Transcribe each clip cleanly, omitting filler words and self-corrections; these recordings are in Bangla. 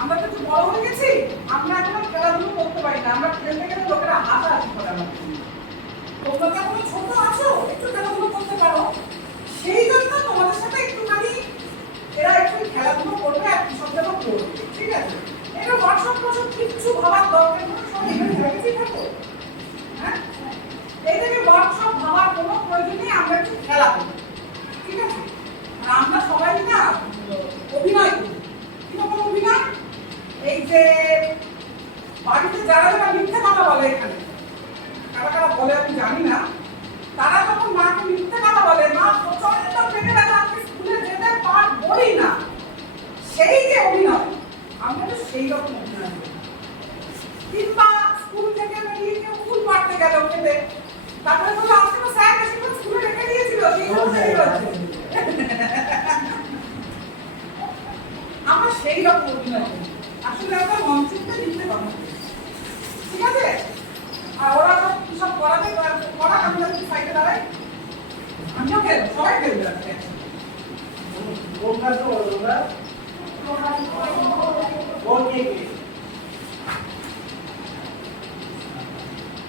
আমরা তো একটু বড় হয়ে গেছি, আমরা এখন খেলাধুলো করতে পারি না। আমরা খেলতে গেলে লোকেরা হাসাহাসি করে আমাদের। তোমরা যখন ছোট আছো একটু খেলাধুলো করতে পারো, সেই জন্য তোমাদের সাথে একটুখানি এরা একটু খেলাধুলো করবে আর কি সব জায়গা করবে, ঠিক আছে? এটা হোয়াটসঅ্যাপ প্রসব কিচ্ছু ভাবার দরকার নেই, সব এখানে রেখেছি থাকো। হ্যাঁ, এই থেকে হোয়াটসঅ্যাপ ভাবার কোনো প্রয়োজন নেই, আমরা একটু খেলা করি, ঠিক আছে? আর আমরা সবাই না অভিনয় করি। কিরকম অভিনয়? এই যে বাড়িতে যারা যারা মিথ্যে কথা বলে, এখানে কারা কারা বলে আমি জানি না, তারা যখন মাকে মিথ্যে কথা বলে, মা প্রচন্ড পেটে ব্যথা, আজকে স্কুলে যেতে পারবোই না, সেই যে অভিনয়, আমরা তো সেই রকম অভিনয় করি। কিংবা স্কুল থেকে বেরিয়ে কেউ ফুল পাড়তে গেল খেতে, তারপরে বললো আজকে তো স্যার বেশিক্ষণ স্কুলে রেখে দিয়েছিল, সেই হচ্ছে আমরা সেই রকম অভিনয় করি। আসলে আমরা মঞ্চে লিখতে পারবো, ঠিক আছে? আর ওরা সব কি সব করাবে, করা আমি যখন সাইডে দাঁড়াই, আমিও খেলবো, সবাই খেলবে। কোন ক্লাসে পড়ো তোমরা? কোন কে কে?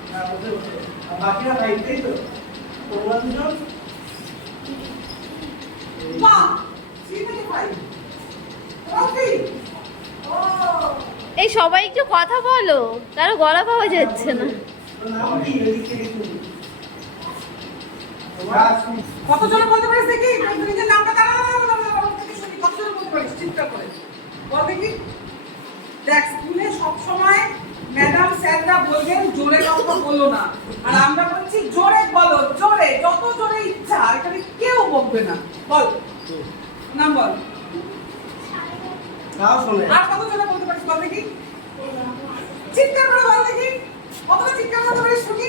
হ্যাঁ, বসে বসে। আর বাকিরা ভাইতেই তো? তোমরা দুজন? মা, থ্রি থেকে ফাইভ। ওকে। ও। এই সবাই একটু কথা বলো, কারো গলা পাওয়া যাচ্ছে না। নাম কি? এদিক থেকে শুনি। কতজনে বলতে পারিস দেখি? নিজের নামটা শুনি, কতজনে বলতে পারিস চিৎকার করে বল দেখি। দেখ, স্কুলে সবসময় ম্যাডাম স্যাররা বলবেন জোরে কথা বলো না, আর আমরা বলছি জোরে বলো, জোরে, যত জোরে ইচ্ছা, এখানে কেউ বকবে না। বল নাম বল। তাও শুনে। আর কতজনে বলতে পারিস বল দেখি? চিৎকার করে বল দেখি, কতটা চিৎকার করতে পারিস শুনি।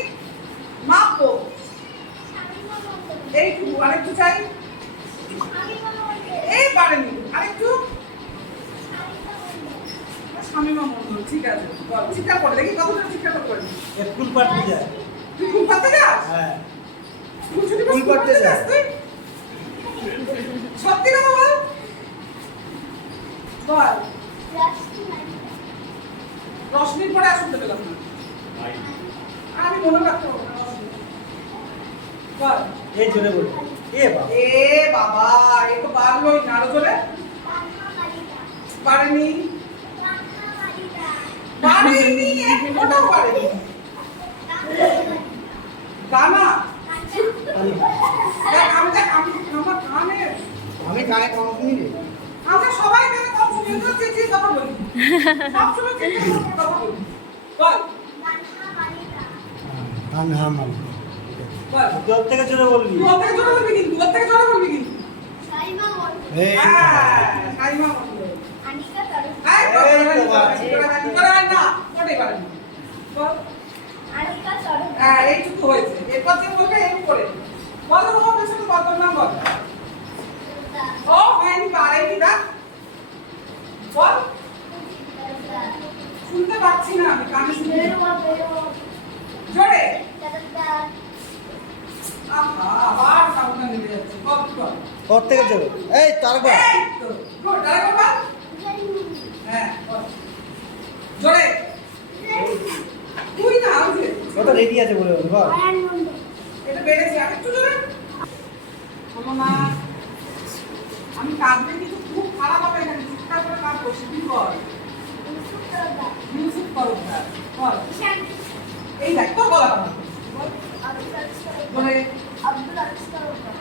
মাপো এইটুকু, আরেকটু চাই। এই পারেনি, আরেকটু। শামিমা মন্ডল, ঠিক আছে। বল চিৎকার করে দেখি, কতটা চিৎকার করতে পারিস? স্কুল পাঠতে যায়। তুই ফুল পাতে যাস? হ্যাঁ। স্কুল ছুটি ফুল পাড়তে যাস তুই? সত্যি কথা বল। বল। রশনির পরে আসুন তো পেলাম না, আমি মনে রাখতে পারবো না। রশনি বল। এই জোরে বল। বাবা। এ বাবা, এ তো পারলোই না, আরো জোরে। পারেনি, পারেনি, একটাও পারেনি। গানা দেখ, আমার কানে, আমি কানে কম শুনি রে। আমরা সবাই কানে কম শুনি, তো চেঁচিয়ে কথা বলি, সবসময় চেঁচিয়ে কথা বলি। বল। হ্যাঁ মালি। বল। তোর থেকে জোরে বলবি। ওর থেকে জোরে বলবি কিন্তু, ওর থেকে জোরে বলবি কিন্তু। এই হ্যাঁ, সাইমা বলবে। এই তো, করে আর না, ওটাই পারেনি। বল। হ্যাঁ, এইটুকু হয়েছে, এরপর যে বলবে এর উপরে। বলো তোমার পেছনে কত নাম বল। ও হয়নি, পারেনি, দেখ। বল। শুনতে পাচ্ছি না আমি, কানে শুনতে জোরে। আহা, আবার সাউন্ডটা নেমে যাচ্ছে। বল কি বল। তোর থেকে জোরে। এই তারপর। এই তো, গুড, আরেকবার বল। হ্যাঁ, বল। জোরে। তুই না, ওই যে। ওটা রেডি আছে বলে বল। এটা বেড়েছে, আরেকটু জোরে। বলো না, আমি কাঁদলে কিন্তু খুব খারাপ হবে, এখানে চিৎকার করে কাঁদবো, সেদিন বল। ইউসুফ তরফদার, বল। এই দেখ, তোর গলা কাঁদা। বল। বলে আব্দুল আজিজ তরফদার।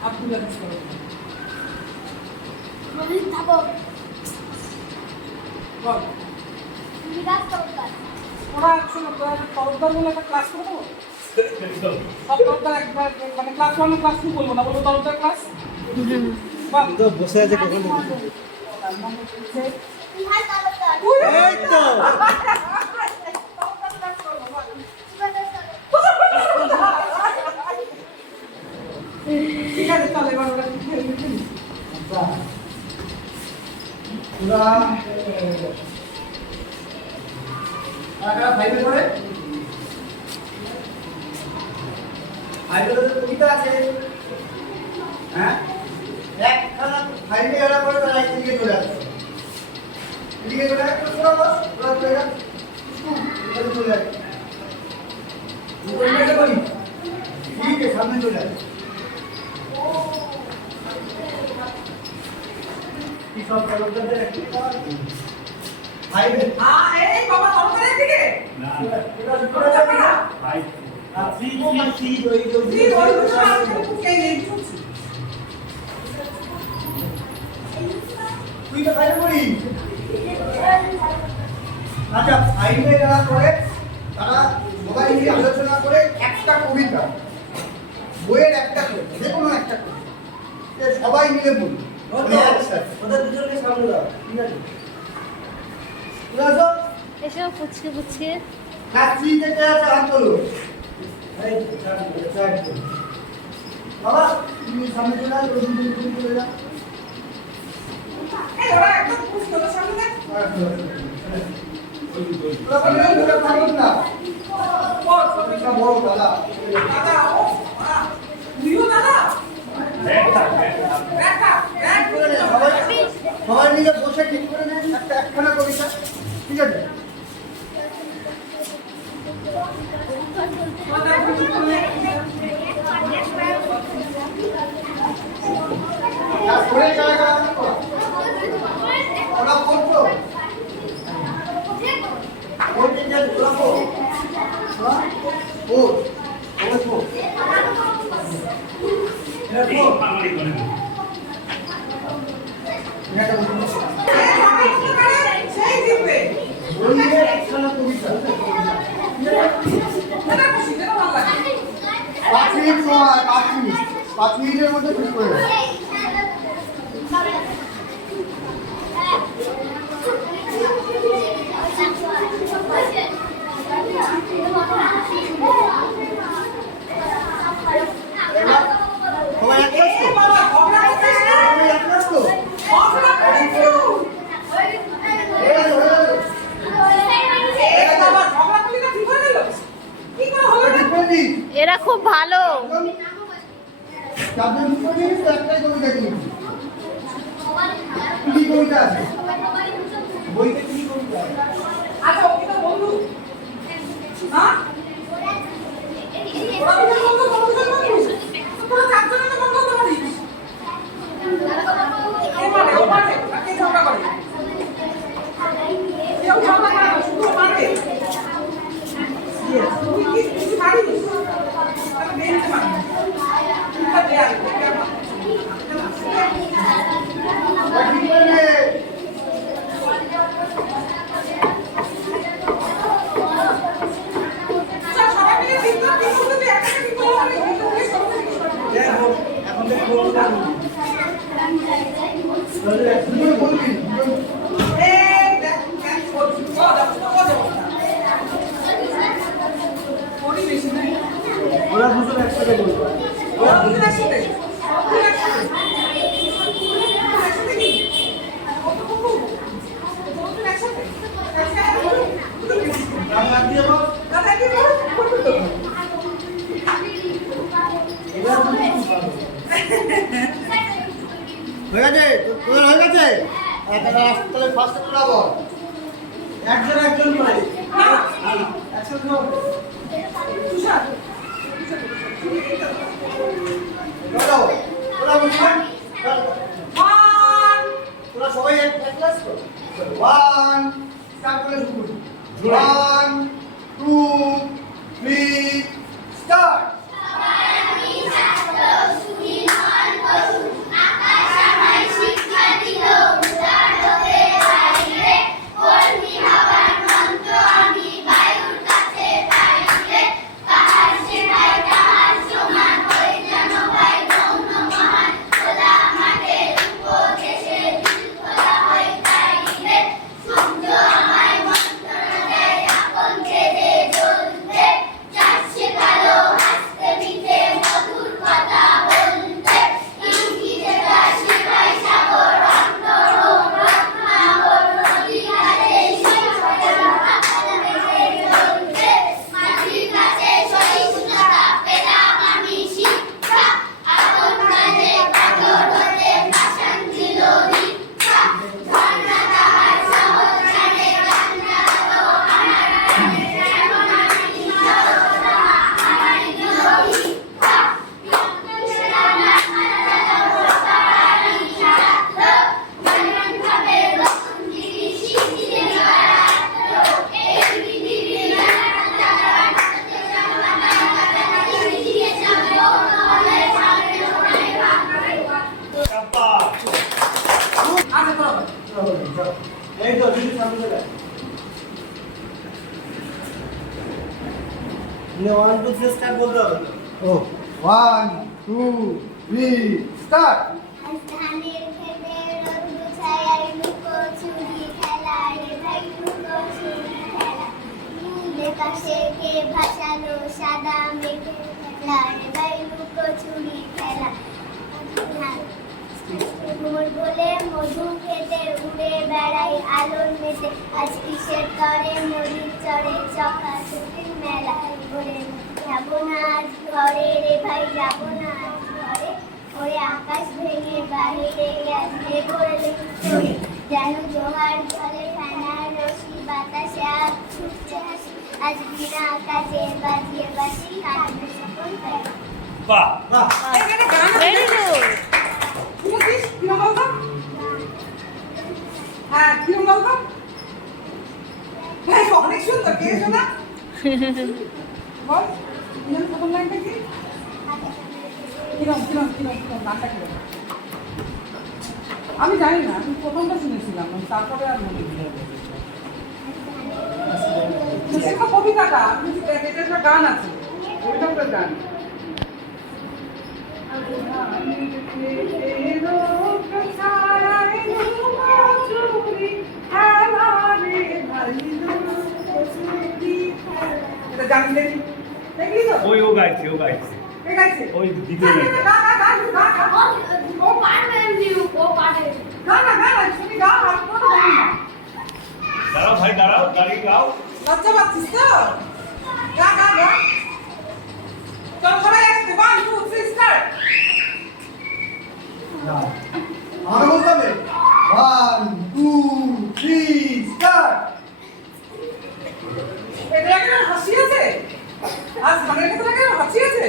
বল। ওরা শোনো, তরফদার বলে একটা ক্লাস করে দেবো। সব তরফদার একবার, মানে ক্লাস 1 ক্লাস 2 বলবো না, বলবো তরফদার ক্লাস। বল। তো বসে আছে কখন থেকে? এই তো। ঠিক আছে, চল এবার ওরা খেলবে। পুরা কারা ফাইভে পড়ে? ফাইভে তো কবিতা আছে। হ্যাঁ, একখানা ফাইভে এরা পড়ে তারা এক থেকে চলে আসছে। এদিকে চলে আয়, চলে আয়, চলে আয়। এদিকে চলে আয়। দুটো করি। ঠিক আছে, সামনে চলে আয়। কি সব চালকদের একটু হাইওয়ে এই বাবা তোমাদের এদিকে এটা দুটো চাপি না ভাই আর থ্রি ওই এই ওই দুটো আছে এই এই শুনছি তুই তো খাইতে পড়ি আচ্ছা হাইওয়ে যারা করে তারা মোবাইল নিয়ে আলোচনা করে একটা কবিতা বইয়ের একটা করে যে কোনো একটা করে সবাই মিলে বলি ওদের দুজনকে সামনে দাও ঠিক আছে বুঝাছো এসব পুচকে পুচকে ক্লাস 3 থেকে আছে হাত তোলো এই চার বাবা তুমি সামনে চলে আসো তুমি চলে যাও এই ওরা একদম খুশি হলো সামনে দেখ তোরা বললে ওরা পারো না বল এটা বড় দাদা দাদা ও তুইও দাদা দেখা সবাই মিলে বসে ঠিক করে নেন একটা একখানা কবিতা ঠিক আছে তারপরে কারা কারা থাকো ওরা পড়ছো পড়তে যান ওরা পড়ো হ্যাঁ ও ওরা পড়ো এটা পড়ো এটা বলুন সেই দিবে বইয়ে একখানা কবিতা এটা খুশি এটা ভালো লাগে 5 মিনিট সময় 5 মিনিটের মধ্যে ঠিক করে দেবো সবাই এক ক্লাস তো বাবা ঝগড়া করছিস না সবাই এক ক্লাস তো ঝগড়া করছিস এই বাবা ঝগড়া করলি না ঠিক হয়ে গেল কি করে হলো ঠিক করে দিই এরা খুব ভালো চারজন ঠিক করে দিই তো একটাই কবিতা কিনেছি কি কবিতা আছে বইতে কি কবিতা আছে আচ্ছা ও কি তো বন্ধু হ্যাঁ ওরা তো বন্ধু তোরা চারজনে তো বন্ধু হতে পারিস ও মানে কে ঝগড়া করে কেউ ঝগড়া করে না শুধু মানে তুই কি কিছু পারিস তাহলে বেঞ্চে মানে এটা দেয়া ওরা ঠিক করে নে আচ্ছা সবাই মিলে ঠিক করে ঠিক করে তুই একা ঠিক করে আমি কিন্তু তুই সব থেকে দেখো এখন তো ফোন না তাহলে একটু বলবি এই দেখ কেন করছিস ও দেখো তো ও দেখো করি বেশি না ওরা দুজন একসাথে বলবো ওরা দুজন একসাথে দুজন একসাথে একসাথে কি কত কত দুজন একসাথে রাম রাখ দিয়ে বল দাদা কি বল করতে তো এবার তুমি কি পারো হয়ে গেছে তোদের হয়ে গেছে একটা তাহলে ফার্স্টে তোরা বল একজন একজন করে একসাথে বল তুষার বলো তোরা বুঝবেন ওয়ান তোরা সবাই এক ক্লাস করো 1 স্টার্ট করে শুরু করি 1 2 3 স্টার্ট চারশে কালো হাসতে 1 2 3 স্টার্ট বলতে হবে তো। ও 1 2 3 স্টার্ট। ধানের খেতে রোদ ছায়ায় লুকোচুরি খেলা রে ভাই লুকোচুরি খেলা নীল আকাশকে ভাসালো সাদা মেঘের খেলা রে ভাই লুকোচুরি খেলা মোর বলে মধু খেতে উড়ে বেড়াই আলোর মেতে আজ কিসের তরে মরির চড়ে চকা চুটির মেলা বলে যাবো না আজ ঘরে রে ভাই যাবো না আজ ঘরে ওরে আকাশ ভেঙে বাহিরে আসবে বলে চলে যেন জোয়ার জলে ফেনার রশি বাতাসে আজ ছুটছে হাসি আজ বিনা আকাশে বাজিয়ে বাসি কাটবে সকল বেলা বাহ বাহ এখানে গান ভেরি গুড। শুনেছিস কিরম বলতো? হ্যাঁ কিরম বলতো? হ্যাঁ অনেক সুন্দর কে শোনা বল কিরম প্রথম লাইনটা কি কিরম কিরম কিরম কিরম গানটা কিরম আমি জানি না আমি প্রথমটা শুনেছিলাম তারপরে আর মনে নেই সেটা কবিতাটা আমি এটা একটা গান আছে ওইটা একটা গান এটা জানি দেখি দেখলি তো ওই ও গাইছে ঠিক আছে ওই দ্বিতীয় লাইন ও পারবে ও পারবে না না না শুনি গা আর কোনো জানি না দাঁড়াও ভাই দাঁড়াও দাঁড়িয়ে গাও লজ্জা পাচ্ছিস তো গা গা গা চল সবাই একসাথে 1 2 3 স্টার্ট আমার বলতে হবে 1 2 3 স্টার্ট। এটা কেন হাসি আছে আজ ধানের ক্ষেত্রে কেন হাসি আছে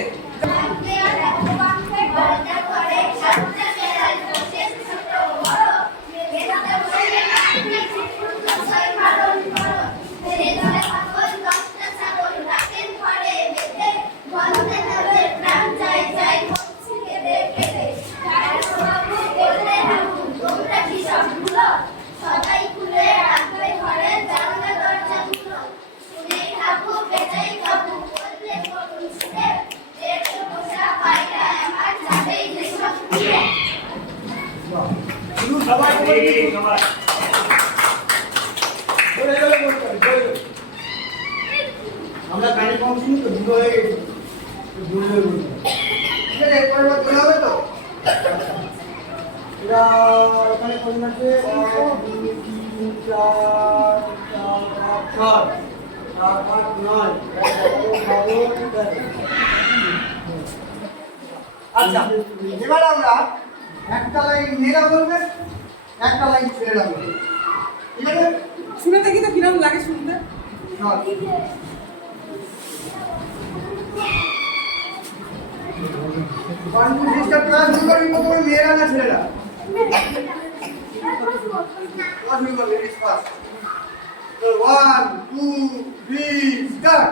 সবাই খুলে রাখবে ঘরের জানলা দরজাগুলো শুনেই খাবো বেচাই খাবো বললে করুন শুনে দেখো বসা পায়রা আমার যাবেই যেসব দিয়ে শুধু সবাই বলে এই দিন। সবাই জোরে জোরে বলতে হবে, জোরে জোরে। আমরা কানে কম শুনি তো বুড়ো হয়ে গেছি জোরে জোরে বলতে হবে। ঠিক আছে এরপরে এবার জোরে হবে তো এরা ওখানে কোন আছে 1 2 3 4 5 6 7 8 9 আচ্ছা এবার আমরা একটা লাইন মেয়েরা বলবে একটা লাইন ছেলেরা বলবে ঠিক আছে শুনে দেখি তো কিরম লাগে শুনতে ক্লাস শুরু করবি প্রথমে মেয়েরা না ছেলেরা ক্লাস শুরু করবি লেডিস ফার্স্ট 1 2 3 স্টার্ট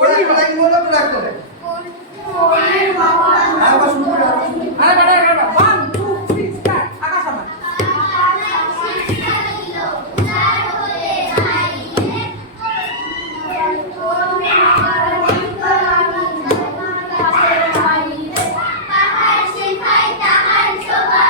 ওরা একটা লাইন বললো তো একটা লাইন আবার শুরু করে আরে বাড়া 1 2 3 স্টার্ট আকাশ আমার পাহাড় সে ভাই তাহার শোভা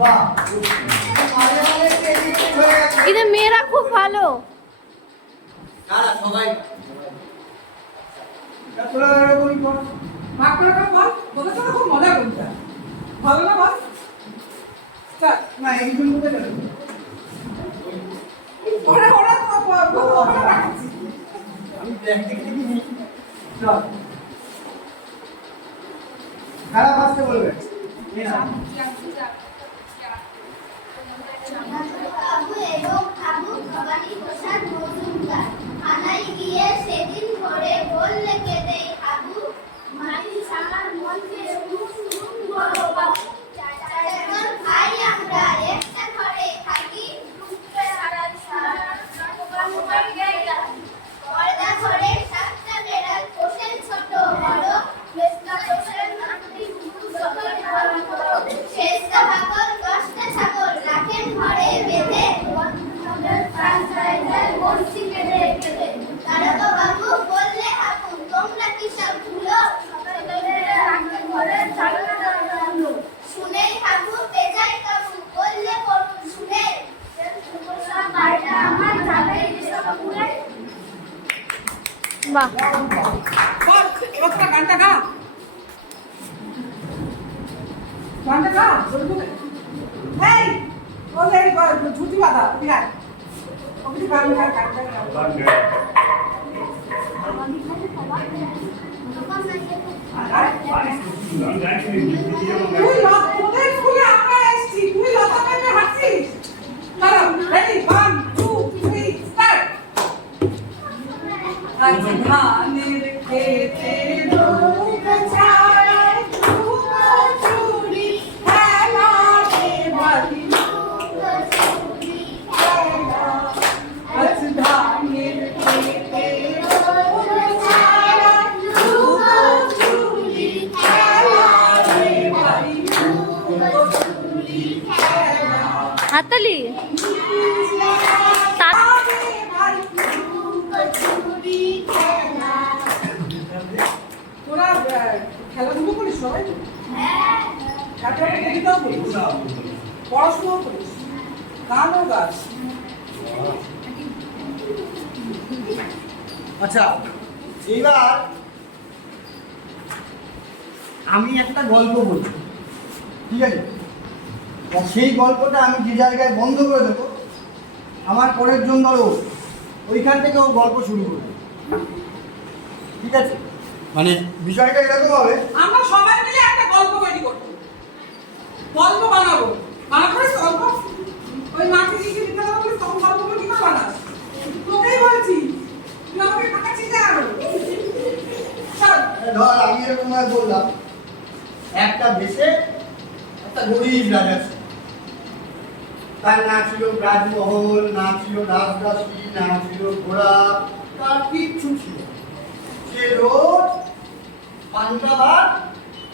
বাহ, মাঝে মাঝে একটু এদিক ওদিক হয়ে গেছে। কিন্তু মেয়েরা খুব ভালো। দাঁড়া, সবাই তোরা এরকমই কর। মাপ করে একটা বল, তোদের সাথে খুব মজা করতে। ভালো না বল? স্টার্ট। না, এইজন কোথায় গেল? ওরা রাখছি। আমি দেখতে দেখিনি। চল। খারাপ আসতে বলবে। আবু এবং আবু ভবানী প্রসাদ মজুমদার থানায় গিয়ে সেদিন ধরে বললে কেঁদে আবু মাটি সামার মধ্যে বড় বাবু চারজন ভাই আমরা একটা ঘরে থাকি পর্দা ঘরে সাতটা বেড়াল পোষেন ছোট বড় মেজদা পোষেন আটটি সকল পালন করো শেষটা ভাগল 10টা ছাগল রাখেন ঘরে বেঁধে বংশী কেঁদে কেঁদে তারকা বাবু বললে আপু তোমরা কি সব ভুলো ঘরে শুনেই হাবু বেজায় কাবু বললে করুন শুনে বাড়িটা আমার যাবে বাহ, বল, এবার তোরা গানটা গা। গানটা গা, জোরে জোরে। এই, ওই এই ঝুঁটি বাঁধা, ওদিকে আয়। ওদিকে গান গা, গান গা। তুই তোদের স্কুলে আমরা এসেছি, তুই লতা পেতে হাঁটছিস। চলো, ready, 1, 2, 3, start. আজ ধানের খেতে নৌকা ছায়, নৌকা চুরি খেলা রে বাড়ি খেলা। আজ ধানের খেতে নৌকা ছায়, নৌকা চুরি খেলা রে বাড়ি খেলা। হাততালি। তা- তোরা খেলাধুলো করিস সবাই? তারপরে কবিতাও করিস, পড়াশোনাও করিস, গানও গাস। আচ্ছা, এইবার আমি একটা গল্প বলছি, ঠিক আছে? আর সেই গল্পটা আমি যে জায়গায় বন্ধ করে দেবো, আমার পরের জন ধরো ওইখান থেকে ও গল্প শুরু করবে, ঠিক আছে? মানে বিষয়টা এরকম হবে, আমরা সবাই মিলে একটা গল্প তৈরি করব, গল্প বানাবো। বানাবো গল্প, ওই মাকে জিজ্ঞেস জিজ্ঞাসা করলে তখন গল্পগুলো কি করে বানাস? তোকেই বলছি, তুই আমাকে টাকাচ্ছিস কেন? চল। ধর আমি এরকম ভাবে বললাম, একটা দেশে একটা গরিব রাজা ছিল। তার না ছিল রাজমহল, না ছিল রাজদাসী, না ছিল ঘোড়া, তার কিচ্ছু ছিল না। সে রোজ 5টা ভাত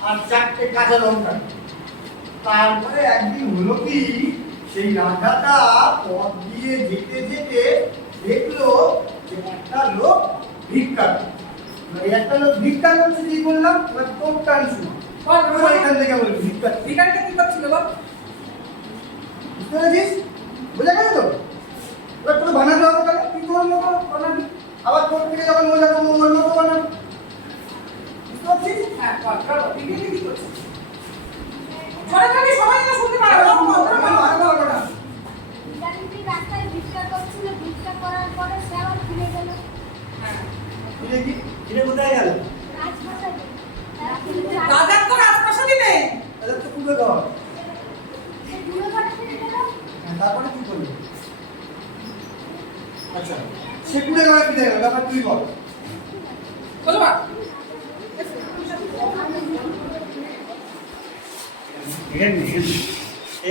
আর 4টে কাঁচা লঙ্কা। তারপরে একদিন হলো কি, সেই রাজাটা পথ দিয়ে যেতে যেতে দেখলো যে একটা লোক ভিক্ষা করে। এবার একটা লোক ভিক্ষা করছে, কি বললাম, এবার তোর টান শুনো। এখান থেকে বলবি ভিক্ষা ভিখারিটা কি করছিল বল? বুঝতে পেরেছিস? বোঝা গেল তো? এবার তোর বানাতে হবে, তাহলে তুই তোর মতো বানাবি, আবার তোর থেকে যখন মজা করবো ওর মতো বানাবি। বুঝতে পারছিস? হ্যাঁ, বল, বল, ভিখারি কি করছে? ছোট ছোট সবাই তো শুনতে পারে, ওরকম অন্তরে বানাবো না। ভিখারিটি রাস্তায় ভিক্ষা করছিল, ভিক্ষা করার পরে সে আবার ফিরে গেল হ্যাঁ। ফিরে কি? ফিরে কোথায় গেল? রাজপ্রাসাদে। রাজার তো রাজপ্রাসাদই নেই। তাহলে তো কুড়ে ঘর। সে দূরে ঘরে ফিরে গেল। তারপরে কি করলি? আচ্ছা, সে কুড়ে ঘরে ফিরে গেল, তারপর তুই বল। বলো বা।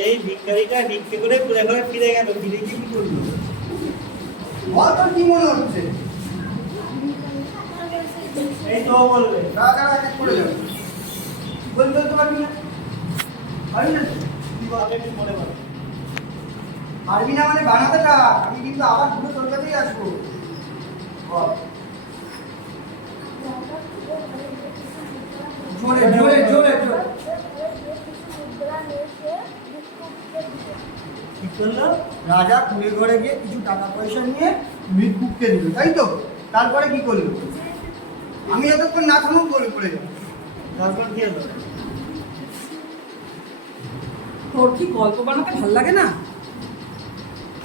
এই ভিক্ষারিটা ভিক্ষে করে ঘুরে ঘরে ফিরে গেল, ফিরে গিয়ে কি করলো? বল তোর কি মনে হচ্ছে? এই তো বলবে রাজা এক করে যাবে, বলতে পারবি না? পারবি না? কি বলবে একটু মনে করো। পারবি না মানে বানাতে টা, আমি কিন্তু আবার ঘুরে তোর কাছেই আসবো। বল। জোরে জোরে জোরে জোরে। কি করলো? রাজা কুড়ে ঘরে গিয়ে কিছু টাকা পয়সা নিয়ে ভিক্ষুককে দিল, তাই তো? তারপরে কি করলো? আমি এতক্ষণ না থামুক করে যাবো। তারপর কি হলো? তোর কি গল্প বানাতে ভাল লাগে না?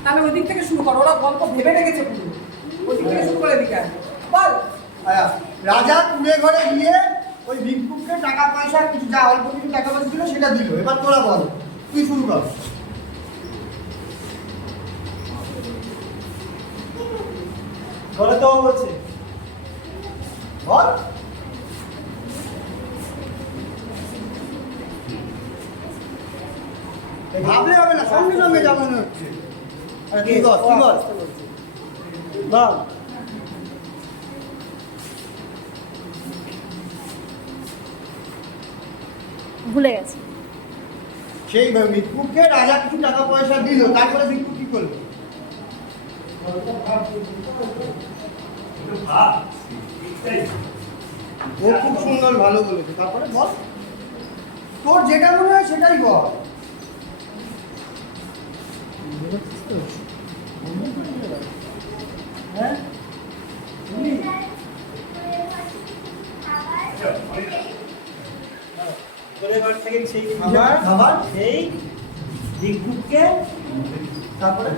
তাহলে ওই দিক থেকে শুরু কর, ওরা গল্প ভেবে রেখেছে পুরো, ওই দিক থেকে শুরু করে দিকে আয়। বল। আয়া, রাজা কুড়ে ঘরে গিয়ে ওই ভিক্ষুককে টাকা পয়সা কিছু যা অল্প কিছু টাকা পয়সা ছিল সেটা দিল। এবার তোরা বল, তুই শুরু কর। ঘরে তো বলছে বল। ভাবলে হবে না, সঙ্গে সঙ্গে যা মনে হচ্ছে। আরে তুই বল, তুই বল। বল। ভুলে গেছি। সেই ভিক্ষুককে রাজা কিছু টাকা পয়সা দিল, তারপরে ভিক্ষুক কি করলো? ও খুব সুন্দর, ভালো বলেছে। তারপরে বল, তোর যেটা মনে হয় সেটাই বল। হ্যাঁ? তুমি? ঘরে ঘর থেকে সেই খাবার সেই ভিক্ষুককে তারপরে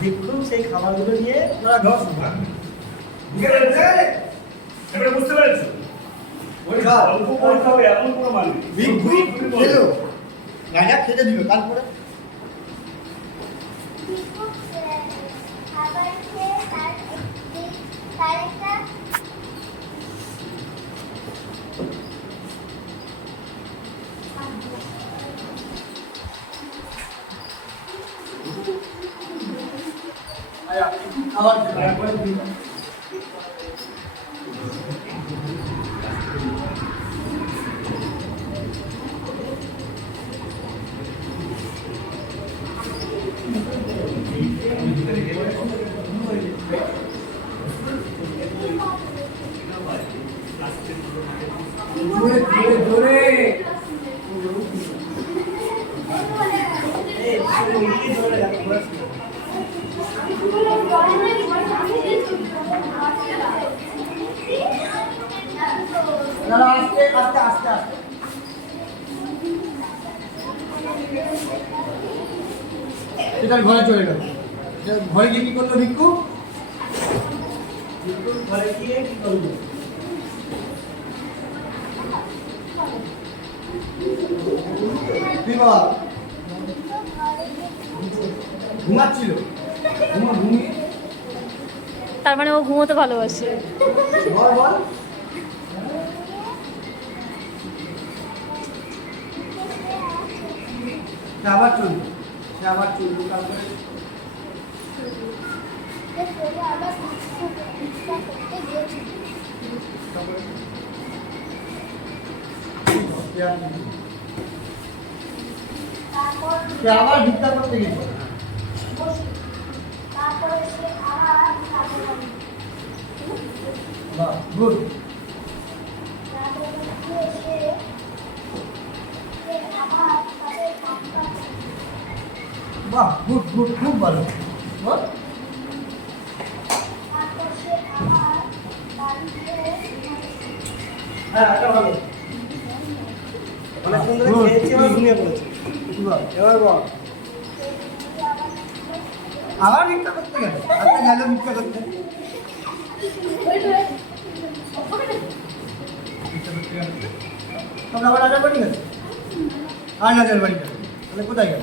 ভিক্ষুক সেই খাবারগুলো নিয়ে তোরা ধর। এবারে বুঝতে পেরেছো? ওই অল্প পয়সা হবে এমন কোনো মানে নেই। ভিক্ষুক খেলো, রাজা খেতে দিল, তারপরে ভিক্ষুক খাবার খেয়ে তার একটা আয়া, একটু খাবার খেলো, তারপরে দিল। জোরে এই ইডলি ধরে রাখো। না না, আস্তে আস্তে আস্তে আস্তে। সেটার ঘরে চলে গেল। ঘরে গিয়ে কি করলো ভিক্ষু? ভিক্ষুক ঘরে গিয়ে কি করলো? তুই বল। ঘুমাচ্ছিল, ঘুমিয়ে তার মানে ও ঘুমোতে ভালোবাসে। বল বল। সে আবার চললো, তারপরে আবার ভিক্ষা করতে গিয়েছিল। তারপর সে আবার ভিক্ষা করতে গেছে। তারপরে সে আবার বাহ, গুড। বাহ, গুড গুড, খুব ভালো। বল। হ্যাঁ, এটা ভালো। অনেক সুন্দর খেয়েছি, আবার ঘুমিয়ে পড়েছে। কি বল? এবার বল। আবার ভিক্ষা করতে গেল। আচ্ছা, গেল ভিক্ষা করতে। তখন আবার রাজার বাড়ি গেল। আর রাজার বাড়ি গেল, তাহলে কোথায় গেল?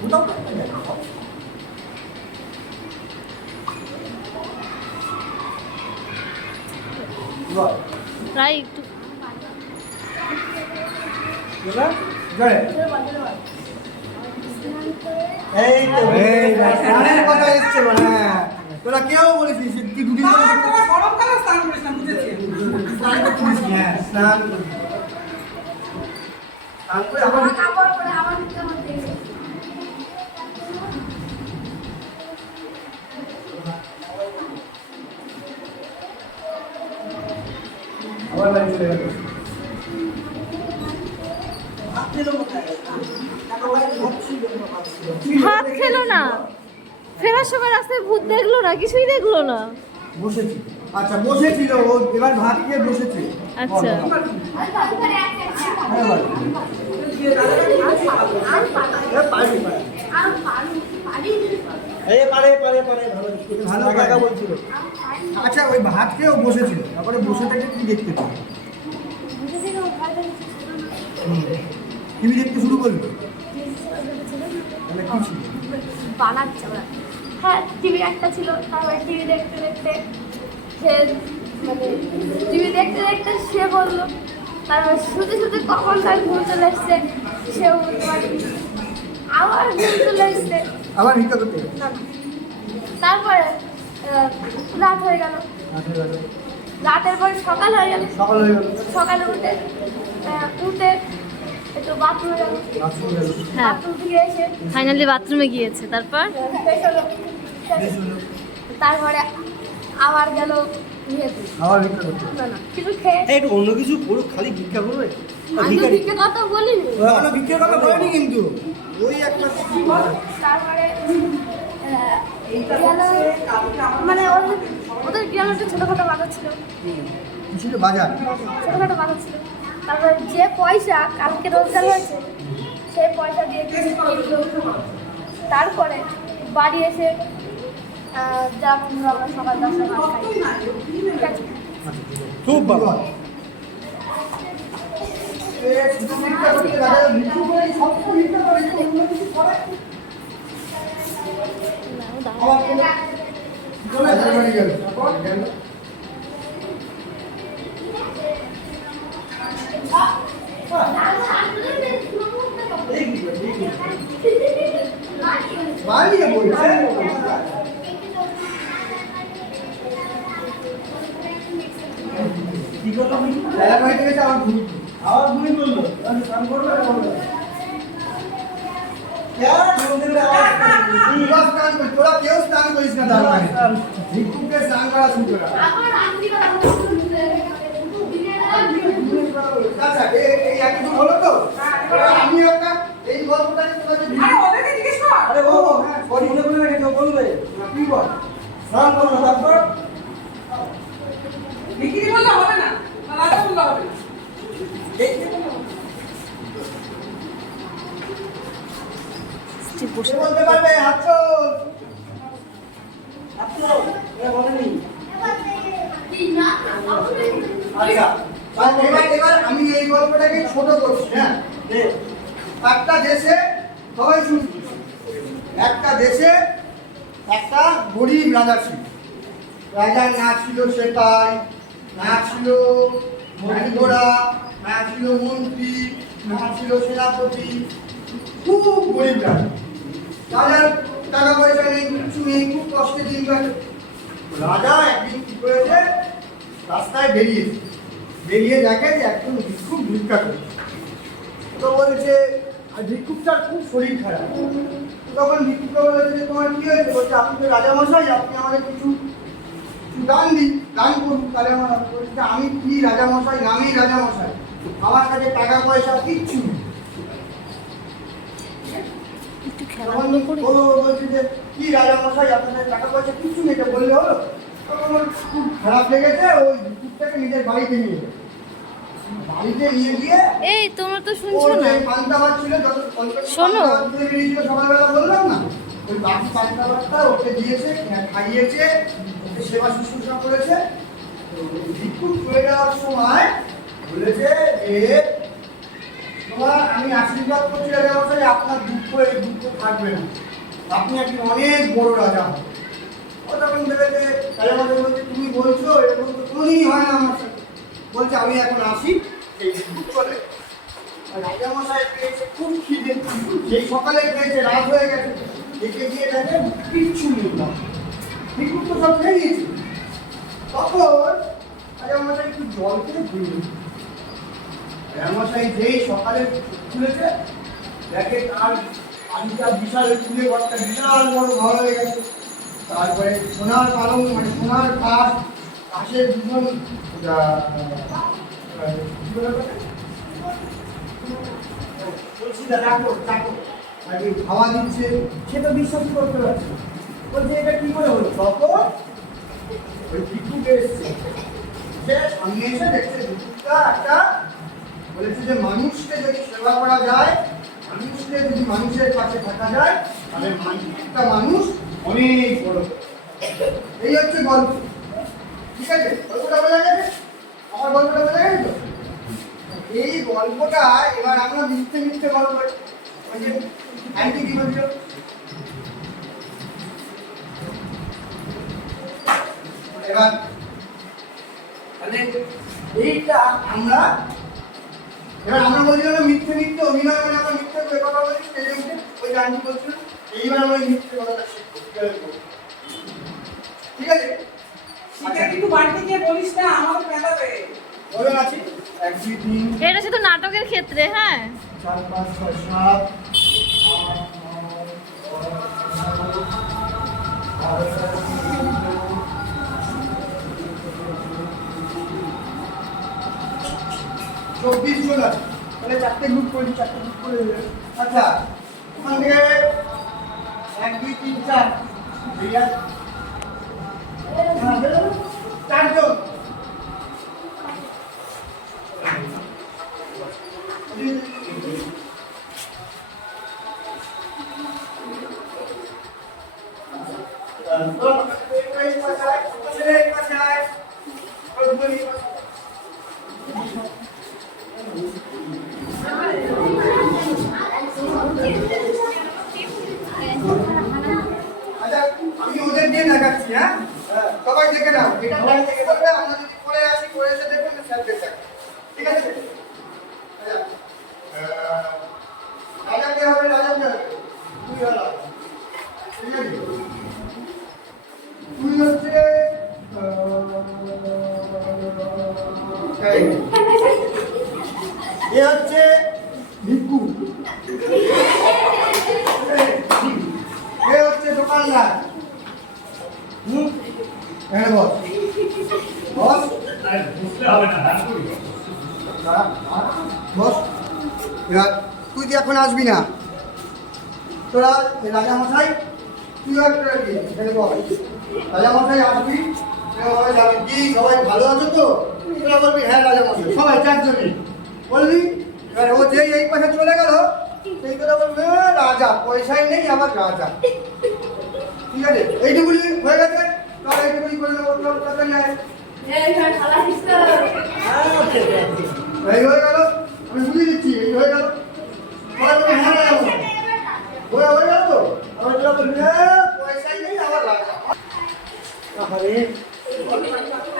কোথাও তো একটা গেল। বল। প্রায় একটু এবার জয়। এই তো স্নানের কথা এসছে মানে। তোরা কেউ বলেছিস তুই দুদিন না, ধরে তোরা গরমকালে স্নান করিস না, বুঝেছি। স্নান করছিস? হ্যাঁ, স্নান করি। স্নান করে আবার কাপড় পরে আবার ভিক্ষা করতে গেছে। বাড়ি চলে গেল। ভাত খেলো কোথায়? টাকা পয়সা ভাত ছিল না, ভাত ছিল। ভাত খেলো না, ফেরার সময় রাস্তায় ভূত দেখলো না, কিছুই দেখলো না। বসেছি, আচ্ছা বসেছিল ও, এবার ভাত খেয়ে বসেছে। আচ্ছা। হ্যাঁ বল। পারি পারি। ভালো টাকা বলছিল। আচ্ছা ওই ভাত খেয়েও বসেছিল, তারপরে বসে থেকে কি দেখতে পেল? টিভি দেখতে শুরু করলো, তাহলে কি ছিল? বানাচ্ছে ওরা। হ্যাঁ টিভি একটা ছিল, তারপরে টিভি দেখতে দেখতে সে মানে টিভি দেখতে দেখতে শুয়ে পড়লো। তারপর শুতে শুতে কখন তার ঘুম চলে এসছে সেও বলতে পারেনি। আবার ঘুম চলে এসছে। আবার ভিক্ষা করতে গেল। না, না। তারপরে রাত হয়ে গেল। রাতের পরে সকাল হয়ে গেল। সকাল হয়ে গেল, সকালে উঠে একটু বাথরুমে গেল। বাথরুমে গেল, হ্যাঁ, বাথরুম থেকে এসে ফাইনালি বাথরুমে গিয়েছে। তারপর ফ্রেশ হলো। বেশ হলো। তারপরে আবার গেল ইয়েতে। আবার ভিক্ষা করতে গেল। না না কিছু খেয়ে একটু অন্য কিছু করুক, খালি ভিক্ষা করবে। আমি তো ভিক্ষে কথা বলিনি। এখনো ভিক্ষার কথা বলেনি কিন্তু ওই একটা তারপরে এইটা গেল হচ্ছে কালকে আমার মানে ওদের গ্রামে একটা ছোটোখাটো বাজার ছিল। ছিল বাজার। ছোটোখাটো বাজার ছিল। তারপরে যে পয়সা কালকে রোজগার হয়েছে সেই পয়সা দিয়ে কিছু কিনলো। তারপরে বাড়ি এসে যা বন্ধু আমরা সকাল 10টা ভাত খাই। ঠিক আছে। খুব ভালো। শুধু ভিক্ষা করতে বাজারে ভিক্ষু করে সব কিছু ভিক্ষা করে, অন্য কিছু করে আবার চলে বাড়ি গেল। তারপর গেল বাড়িয়ে বলছে কি করলো আমি? খেলা বাড়িতে গেছে আবার ঘুরতে। আবার ঘুমিয়ে পড়লো। আমি স্নান করবো না করবো না? তোরা স্নান করিস, তোরা কেউ স্নান করিস না তার মানে ভিক্ষুকে স্নান করা শুরু করা। আচ্ছা এই একটু হলো তো, আমি একটা এই গল্পটাকে তোমাকে আরে ওদেরকে জিজ্ঞেস কর। আরে ও হ্যাঁ, সরি মনে করে রেখেছে, ও বলবে। কি বল? স্নান করলো, তারপর বিক্রি করলে হবে না, রাজা বললে হবে না। সে বলতে পারবে হাত চল। আচ্ছা, এরা বলেনি। আচ্ছা তাহলে এবার আমি এই গল্পটাকে ছোট করছি। হ্যাঁ, দে। একটা দেশে সবাই শুনছি, একটা দেশে একটা গরিব রাজা ছিল। রাজার না ছিল সেটাই, না ছিল গাড়ি ঘোড়া, না ছিল মন্ত্রী, না ছিল সেনাপতি, খুব গরিব রাজা। রাজার টাকা পয়সা নেই, কিছু নেই, খুব কষ্টে দিন কাটে। রাজা একদিন কি করেছে, রাস্তায় বেরিয়েছে, বেরিয়ে দেখে যে একজন ভিক্ষুক ভিক্ষা করছে। তো বলছে, আর ভিক্ষুকটার খুব শরীর খারাপ। তখন ভিক্ষুকটা বলেছে যে তোমার কি হয়েছে? বলছে আপনি তো রাজামশাই, আপনি আমাদের কিছু দান দিন, দান করুন। তাহলে আমার বলছে যে, আমি কি রাজামশাই, নামেই রাজামশাই, আমার কাছে টাকা পয়সা কিচ্ছু নেই। একটু তখন খেলাধুলো করি। ও বলছে যে কি রাজামশাই, আপনার কাছে টাকা পয়সা কিচ্ছু নেই, এটা বললে হলো? তখন ওর খুব খারাপ লেগেছে, ওই ভিক্ষুকটাকে নিজের বাড়িতে নিয়ে গেল। বাড়িতে নিয়ে গিয়ে এই তোমরা তো ওর শুনছো না। যে পান্তা ভাত ছিল, যত শোনো। পান্তা ভাত দিয়ে বেরিয়েছিল সকালবেলা বললাম না, ওই বাকি পান্তা ভাতটা ওকে দিয়েছে, খাইয়েছে, ওকে সেবা শুশ্রূষা করেছে। তো ভিক্ষুক চলে যাওয়ার সময় বলেছে যে তোমার আমি আশীর্বাদ করছি রাজামশাই, আপনার দুঃখ এই দুঃখ থাকবে না, আপনি একজন অনেক বড় রাজা হবেন। ও তখন ভেবেছে, রাজামশাই বলছে তুমি বলছো, এরকম তো কোনোদিনই হয় না আমার সাথে। বলছে আমি এখন আসি, এই ভিক্ষুক চলে। আর রাজামশাই পেয়েছে খুব খিদে, সেই সকালে পেয়েছে, রাত হয়ে গেছে, দেখে গিয়ে দেখে কিচ্ছু নেই না, ভিক্ষুক তো সব খেয়ে নিয়েছে। তখন রাজামশাই একটু জল খেয়ে ঘুমিয়ে গেছে। রাজামশাই যেই সকালে খুলেছে, দেখে তার পানিটা বিশাল, খুলে ঘরটা বিশাল বড় ঘর হয়ে গেছে। তারপরে সোনার পালং, মানে সোনার কাঠ, কাঠের দুজন বলছি দাদা ডাকো ডাকো নাকি খাওয়া দিচ্ছে, সে তো বিশ্বাস করতে পারছে না। বলছে এটা কি করে হলো? তখন ওই ভিক্ষুকে এসছে, সে সামনে এসে দেখছে ভিক্ষুকটা একটা বলেছে যে মানুষকে যদি সেবা করা যায়, মানুষকে যদি মানুষের কাছে থাকা যায়, তাহলে একটা মানুষ অনেক বড় হবে। এই হচ্ছে গল্প। ঠিক আছে, গল্পটা বোঝা গেছে? আমার গল্পটা বোঝা গেছে তো? এই গল্পটা এবার আমরা মিথ্যে মিথ্যে গল্প, ওই যে আন্টি কি বলছিল, এবার মানে এইটা আমরা বলছিলাম মিথ্যে মিথ্যে অভিনয়, মানে আমরা মিথ্যে করে কথা বলছি স্টেজে উঠে, ওই গানটি বলছিল। এইবার আমরা ওই মিথ্যে কথাটা শিখবো, কিভাবে করবো। ঠিক আছে, সেটা কিন্তু বাড়িতে গিয়ে বলিস না, আমাকে পেঁদাবে। বলুন আছি 1 2 3 এটা শুধু নাটকের ক্ষেত্রে, হ্যাঁ। 4 5 6 7 24 জন আছে, তাহলে 4টে গ্রুপ করি, 4টে গ্রুপ করে দিলে। আচ্ছা, ওখান থেকে 1 2 3 4 রিয়া, হ্যাঁ বেরো, 4 জন। আচ্ছা, আমি ওদের দিয়ে দেখাচ্ছি, হ্যাঁ সবাই দেখে নাও, এটা সবাই দেখে বলবে, আমরা যদি পরে আসি, পরে এসে দেখবেন স্যার দেখে। ঠিক আছে, রাজা কে হবে? রাজা কে হবে? তুই হলো। ঠিক আছে, তুই হচ্ছে এ হচ্ছে ভিক্ষু, এ হচ্ছে দোকানদার। এখানে বস বস আরে বুঝতে হবে না, দাঁড় করি। বস। এবার তুই যে এখন আসবি না, তোরা রাজামশাই, তুই একটা এখানে বল, রাজামশাই আসবি, সবাই যাবি কি, সবাই ভালো আছো তো? তোরা বলবি হ্যাঁ রাজামশাই, সবাই 4 জনই বলবি। এবার ও যেই এই পাশে চলে গেল, সেই কথা বলবে রাজা, পয়সাই নেই আবার রাজা। ঠিক আছে, এইটুকুনি হয়ে গেছে, তাহলে এইটুকুনি করে নেবো, তোর কথা নেই। এই হয়ে গেল, আমি বুঝিয়ে দিচ্ছি, এই হয়ে গেল। সবাই বলবে হ্যাঁ রাজামশাই, হয়ে গেল তো? আবার তোরা বলবি হ্যাঁ পয়সাই নেই আবার রাজা। আরে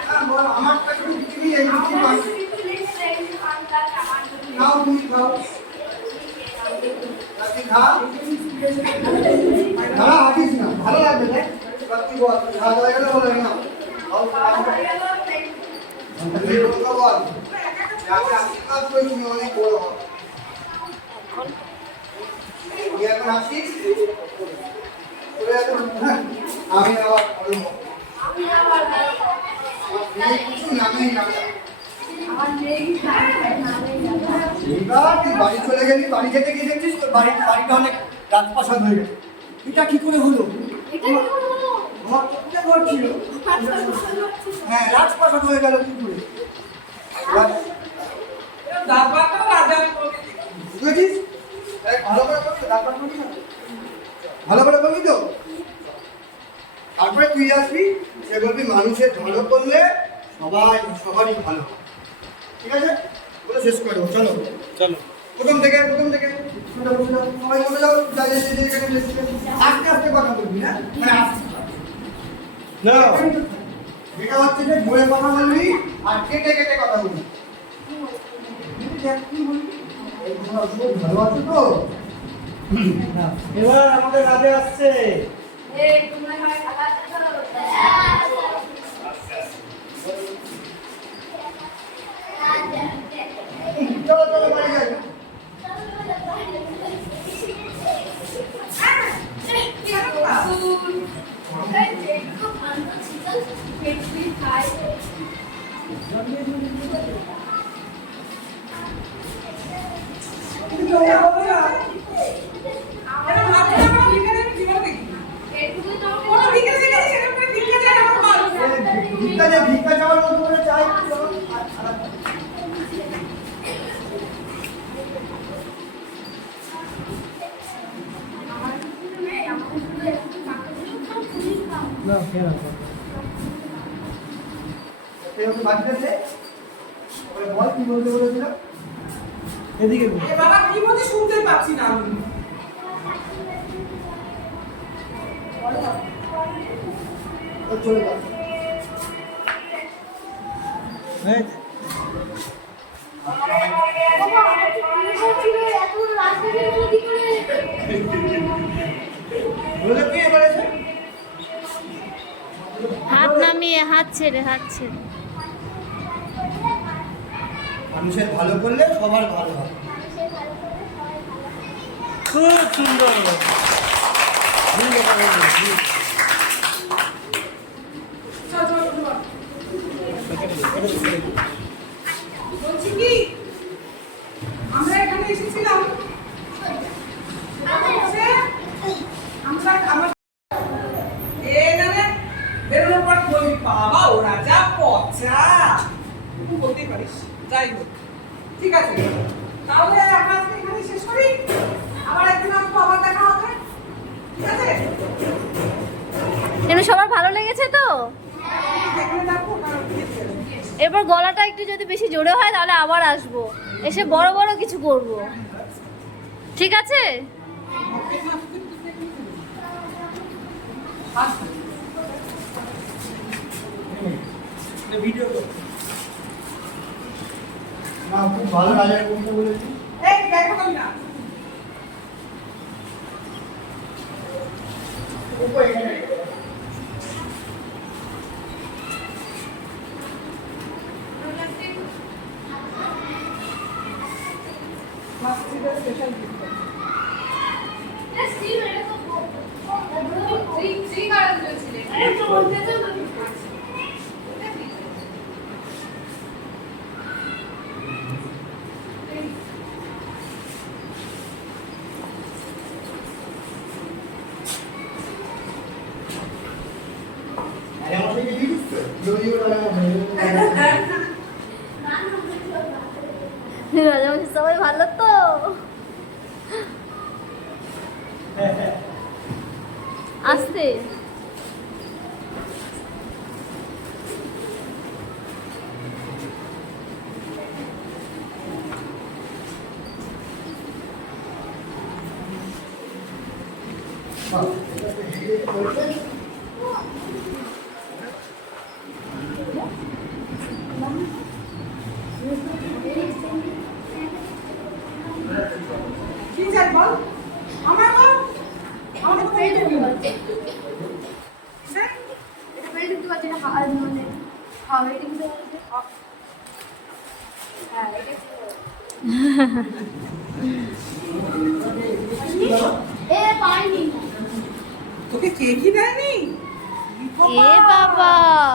হ্যাঁ বল, আমার কাছে কিছু নেই, এই কিছু পাই। খাও, তুমি খাও, রাজি খা, দাঁড়া হাঁটিস না, ভালো লাগবে না। এবার তুই বল, খাওয়া দাওয়া গেলে বলে না বল, আমি আশীর্বাদ করি তুমি অনেক বড় হবে। তুই এখন আসিস, আমি আবার কিছু নামেই না। এইবার তুই বাড়ি চলে গেলি, বাড়ি যেতে গিয়ে দেখছিস তোর বাড়িটা অনেক রাজপ্রাসাদ হয়ে গেছে। এটা কি করে হলো? আমার প্রত্যেক ঘর ছিল, হ্যাঁ রাজপ্রাসাদ হয়ে গেল কি করে? দাবাটাও রাজার করে বুঝেছিস? ভালো করে করবি, রাজপাট করবি না? ভালো করে করবি তো? তারপরে তুই আসবি, সে বলবি মানুষের ভালো করলে সবারই ভালো। ঠিক আছে, বলে শেষ করবো। চলো চলো, প্রথম থেকে সবাই বলে যাও, আস্তে আস্তে কথা বলবি, না মানে আস্তে না, এটা হচ্ছে যে বইয়ে কথা বলবি আর কেটে কেটে কথা বলবি। ভালো আছে তো? এবার আমাদের রাজা আসছে। চলো চলো বাড়ি যাই। না কেন এরকম বাকি আছে ওই বল কি বলতে বলেছিলাম এদিকে বল। এ বাবা কি বলছিস শুনতেই পাচ্ছি না আমি। ও চলে গেল হ্যাঁ বলে কি বলেছে হাত নামিয়ে, হাত ছেড়ে, হাত ছেড়ে। মানুষের ভালো করলে সবার ভালো হয় খুব সুন্দর চল চল চল, চল। বলছি কি আমরা এখানে এসেছিলাম হচ্ছে, আমরা এ না না বেরোনোর পর বলি বাবা ওরা যা পচা তুই বলতেই পারিস যাই হোক ঠিক আছে তাহলে আমরা আজকে এখানে শেষ করি আবার একদিন আসবো আবার দেখা হবে ঠিক আছে কিন্তু সবার ভালো লেগেছে তো? এখানে থাকবো কারণ এবার গলাটা একটু যদি বেশি জোরে হয় তাহলে আবার আসবো, এসে বড় বড় কিছু করব, ঠিক আছে? ভিডিও কর না খুব ভালো রাজার করতে বলেছি এই দেখো তুমি না উপরে এখানে মাস্টারদের স্পেশাল গিফট আমার থেকে কি দিচ্ছে যদিও রাজামশাই সবাই ভালো তো? আসতে কি চাই বল আমার বল আমাকে তো পেয়ে যাবি তোকে কে কি দেয়নি এ বাবা